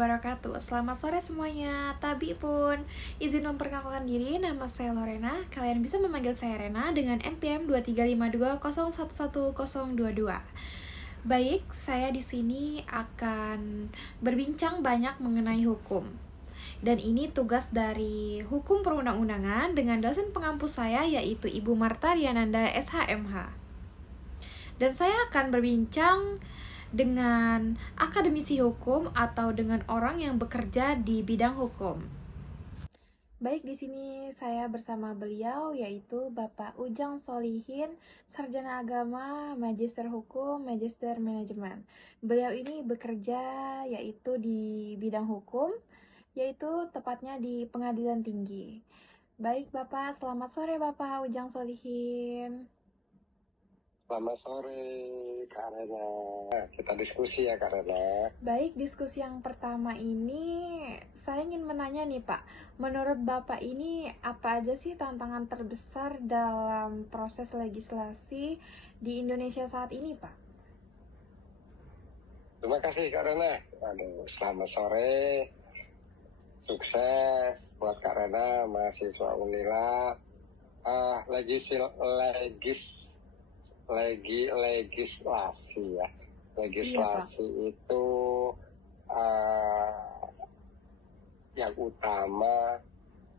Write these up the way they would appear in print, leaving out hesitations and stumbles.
wabarakatuh. Selamat sore semuanya. Tabi pun izin memperkenalkan diri, nama saya Lorena. Kalian bisa memanggil saya Rena dengan NPM 2352011022. Baik, saya di sini akan berbincang banyak mengenai hukum. Dan ini tugas dari Hukum Perundang-undangan dengan dosen pengampu saya yaitu Ibu Marta Riananda SHMH. Dan saya akan berbincang dengan akademisi hukum atau dengan orang yang bekerja di bidang hukum. Baik, di sini saya bersama beliau yaitu Bapak Ujang Solihin, sarjana agama, magister hukum, magister manajemen. Beliau ini bekerja yaitu di bidang hukum, yaitu tepatnya di Pengadilan Tinggi. Baik Bapak, selamat sore Bapak Ujang Solihin. Selamat sore, Kak Rena. Kita diskusi ya, Kak Rena. Baik, diskusi yang pertama ini saya ingin menanya nih Pak, menurut Bapak ini apa aja sih tantangan terbesar dalam proses legislasi di Indonesia saat ini Pak? Terima kasih, Kak Rena. Selamat sore. Sukses buat Kak Rena, mahasiswa Unila. Legislasi ya. Legislasi itu yang utama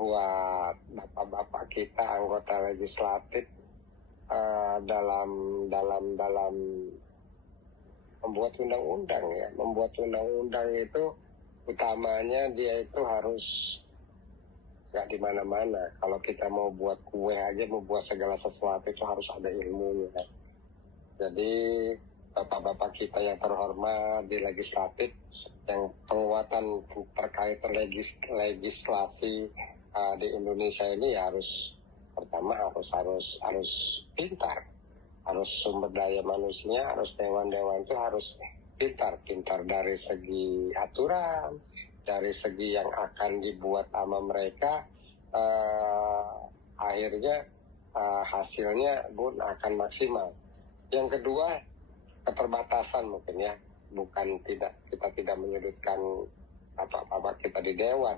buat bapak-bapak kita anggota legislatif dalam membuat undang-undang ya. Membuat undang-undang itu utamanya dia itu harus nggak di mana-mana. Kalau kita mau buat kue aja, mau buat segala sesuatu itu harus ada ilmunya. Jadi bapak-bapak kita yang terhormat di legislatif, yang penguatan terkait legislasi di Indonesia ini harus pertama harus pintar, harus sumber daya manusia, harus dewan-dewan itu harus pintar dari segi aturan, dari segi yang akan dibuat sama mereka, akhirnya hasilnya pun akan maksimal. Yang kedua, keterbatasan mungkin ya, bukan kita tidak menyudutkan apa kita di dewan.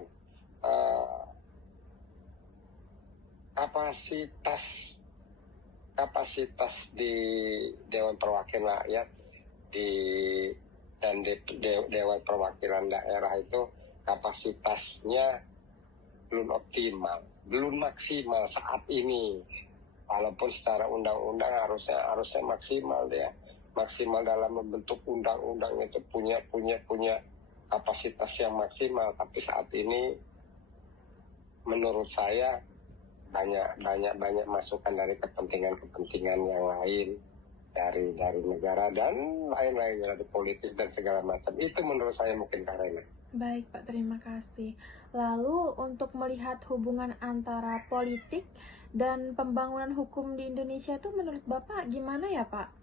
Kapasitas di Dewan Perwakilan Rakyat dan Dewan Perwakilan Daerah itu kapasitasnya belum optimal, belum maksimal saat ini. Walaupun secara undang-undang harusnya maksimal ya, maksimal dalam membentuk undang-undang itu punya kapasitas yang maksimal. Tapi saat ini menurut saya banyak masukan dari kepentingan yang lain, dari negara dan lain-lain, dari politis dan segala macam. Itu menurut saya mungkin karena. Baik Pak, terima kasih. Lalu untuk melihat hubungan antara politik dan pembangunan hukum di Indonesia itu menurut Bapak gimana ya Pak?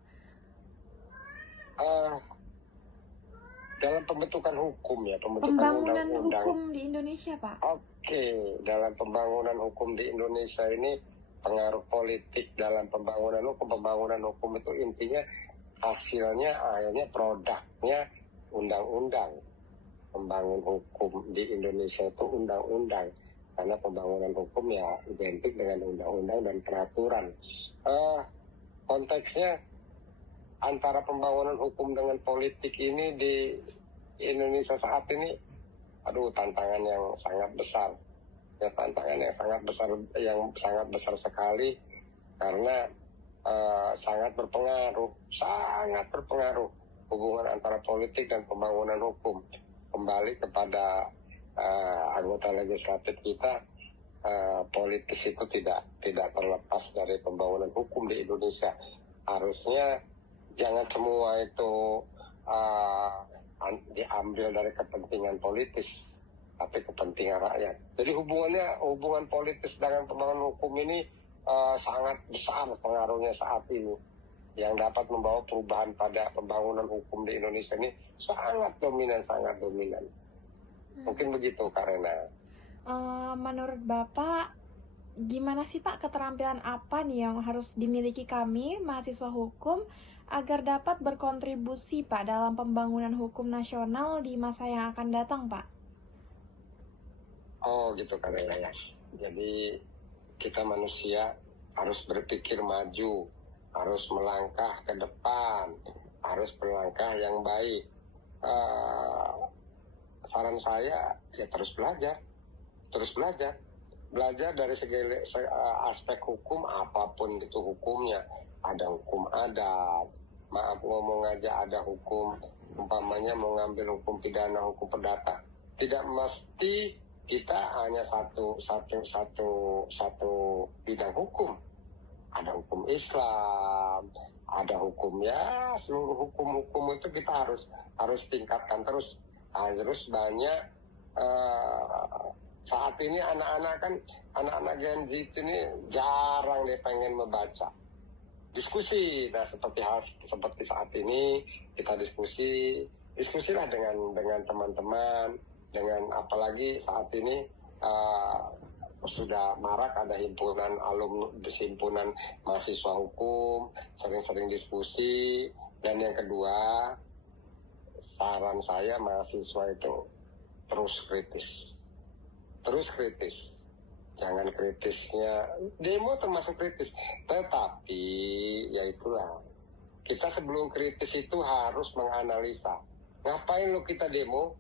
Dalam pembentukan hukum ya, pembangunan hukum di Indonesia Pak. Oke, dalam pembangunan hukum di Indonesia ini pengaruh politik dalam pembangunan hukum itu intinya hasilnya akhirnya produknya undang-undang. Membangun hukum di Indonesia itu undang-undang, karena pembangunan hukum ya identik dengan undang-undang dan peraturan. Konteksnya antara pembangunan hukum dengan politik ini di Indonesia saat ini, tantangan yang sangat besar. Ya, tantangan yang sangat besar sekali, karena sangat berpengaruh hubungan antara politik dan pembangunan hukum. Kembali kepada anggota legislatif kita, politis itu tidak terlepas dari pembangunan hukum di Indonesia. Harusnya jangan semua itu diambil dari kepentingan politis, tapi kepentingan rakyat. Jadi hubungan politis dengan pembangunan hukum ini sangat besar pengaruhnya saat ini, yang dapat membawa perubahan pada pembangunan hukum di Indonesia ini sangat dominan. Mungkin begitu, Karena. Menurut Bapak, gimana sih Pak keterampilan apa nih yang harus dimiliki kami mahasiswa hukum agar dapat berkontribusi Pak dalam pembangunan hukum nasional di masa yang akan datang Pak? Oh gitu karena ya. Jadi kita manusia harus berpikir maju, harus melangkah ke depan, harus berlangkah yang baik. Saran saya ya terus belajar dari segala aspek hukum, apapun itu hukumnya. Ada hukum adat, maaf ngomong aja ada hukum, umpamanya mau ngambil hukum pidana, hukum perdata, tidak mesti kita hanya satu bidang hukum. Ada hukum Islam, ada hukum ya seluruh hukum itu kita harus tingkatkan terus. Terus banyak saat ini anak-anak Gen Z ini jarang dia pengen membaca. Diskusi, nah seperti saat ini kita diskusilah dengan teman-teman, dengan apalagi saat ini sudah marak ada himpunan mahasiswa hukum, sering-sering diskusi. Dan yang kedua, saran saya mahasiswa itu terus kritis. Jangan kritisnya, demo termasuk kritis, tetapi ya itulah, kita sebelum kritis itu harus menganalisa. Ngapain lo kita demo?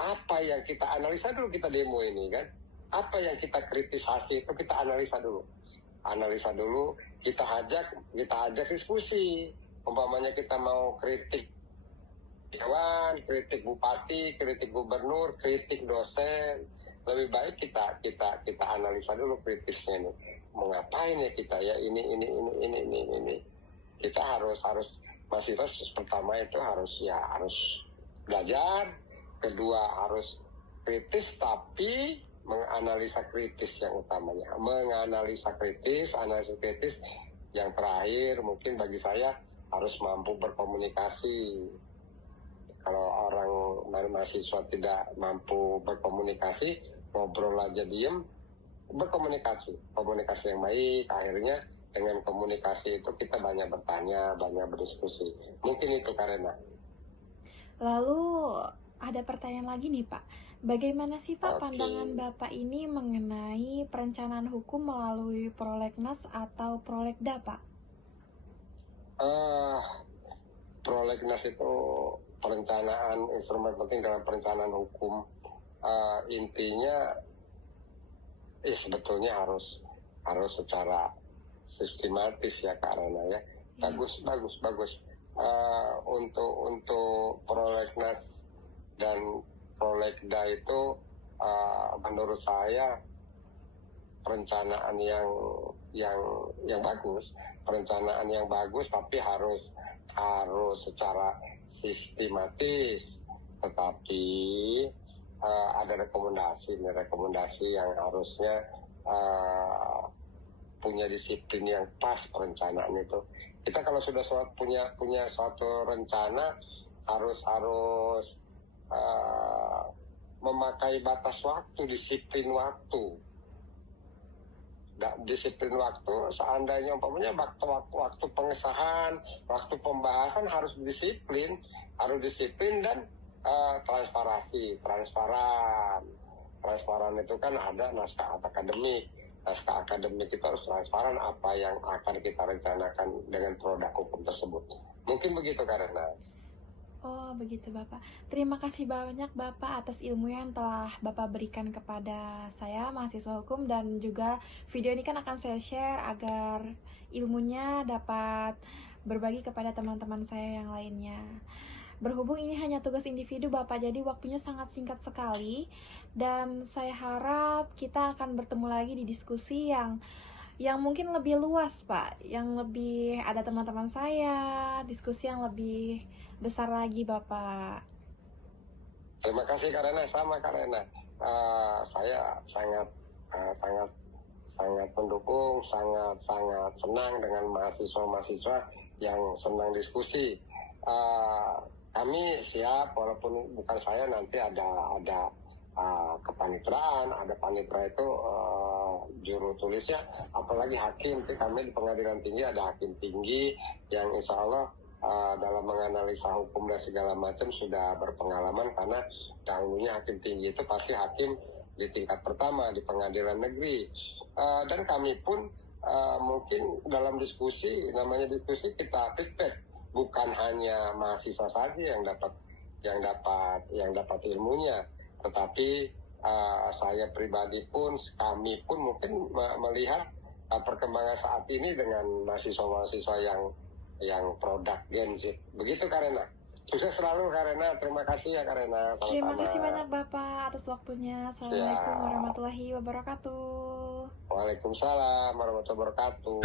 Apa yang kita analisa dulu kita demo ini kan? Apa yang kita kritisasi itu kita analisa dulu, kita ajak diskusi. Umpamanya kita mau kritik kawan, kritik bupati, kritik gubernur, kritik dosen, lebih baik kita analisa dulu kritisnya ini. Mau ngapain ya kita ya ini. Kita harus mahasiswa pertama itu harus belajar, kedua harus kritis tapi menganalisa kritis yang utamanya. Analisis kritis yang terakhir mungkin bagi saya harus mampu berkomunikasi. Kalau orang mahasiswa tidak mampu berkomunikasi, ngobrol aja diem, komunikasi yang baik, akhirnya dengan komunikasi itu kita banyak bertanya, banyak berdiskusi. Mungkin itu Karena. Lalu ada pertanyaan lagi nih Pak, bagaimana sih Pak pandangan Bapak ini mengenai perencanaan hukum melalui prolegnas atau prolegda Pak? Prolegnas itu perencanaan instrumen penting dalam perencanaan hukum. Intinya sebetulnya harus secara sistematis ya karena ya. Bagus. Untuk prolegnas dan prolegda itu menurut saya perencanaan yang bagus tapi harus secara sistematis, tetapi ada rekomendasi yang harusnya punya disiplin yang pas perencanaan itu. Kita kalau sudah punya suatu rencana harus memakai batas waktu, disiplin waktu. Disiplin waktu, seandainya umpamanya waktu pengesahan, waktu pembahasan harus disiplin dan transparan itu kan ada naskah akademik itu harus transparan apa yang akan kita rencanakan dengan produk hukum tersebut. Mungkin begitu Karena. Oh begitu Bapak. Terima kasih banyak Bapak atas ilmu yang telah Bapak berikan kepada saya mahasiswa hukum, dan juga video ini kan akan saya share agar ilmunya dapat berbagi kepada teman-teman saya yang lainnya. Berhubung ini hanya tugas individu Bapak, jadi waktunya sangat singkat sekali, dan saya harap kita akan bertemu lagi di diskusi yang mungkin lebih luas Pak, yang lebih ada teman-teman saya, diskusi yang lebih besar lagi Bapak. Terima kasih Karena, sama Karena. Saya sangat mendukung, sangat senang dengan mahasiswa yang senang diskusi. Kami siap, walaupun bukan saya, nanti ada kepanitraan, ada panitra itu juru tulisnya, apalagi hakim. Kami di pengadilan tinggi ada hakim tinggi yang insya Allah dalam menganalisa hukum dan segala macam sudah berpengalaman, karena dahulunya hakim tinggi itu pasti hakim di tingkat pertama di pengadilan negeri. Dan kami pun mungkin dalam diskusi, namanya diskusi, kita feedback, bukan hanya mahasiswa saja yang dapat ilmunya, tetapi saya pribadi pun, kami pun mungkin melihat perkembangan saat ini dengan mahasiswa-mahasiswa yang produk Gen Z. Begitu Karena. Sukses selalu Karena. Terima kasih ya Karena. Sama-sama. Terima kasih banyak Bapak atas waktunya. Assalamualaikum warahmatullahi wabarakatuh. Waalaikumsalam warahmatullahi wabarakatuh.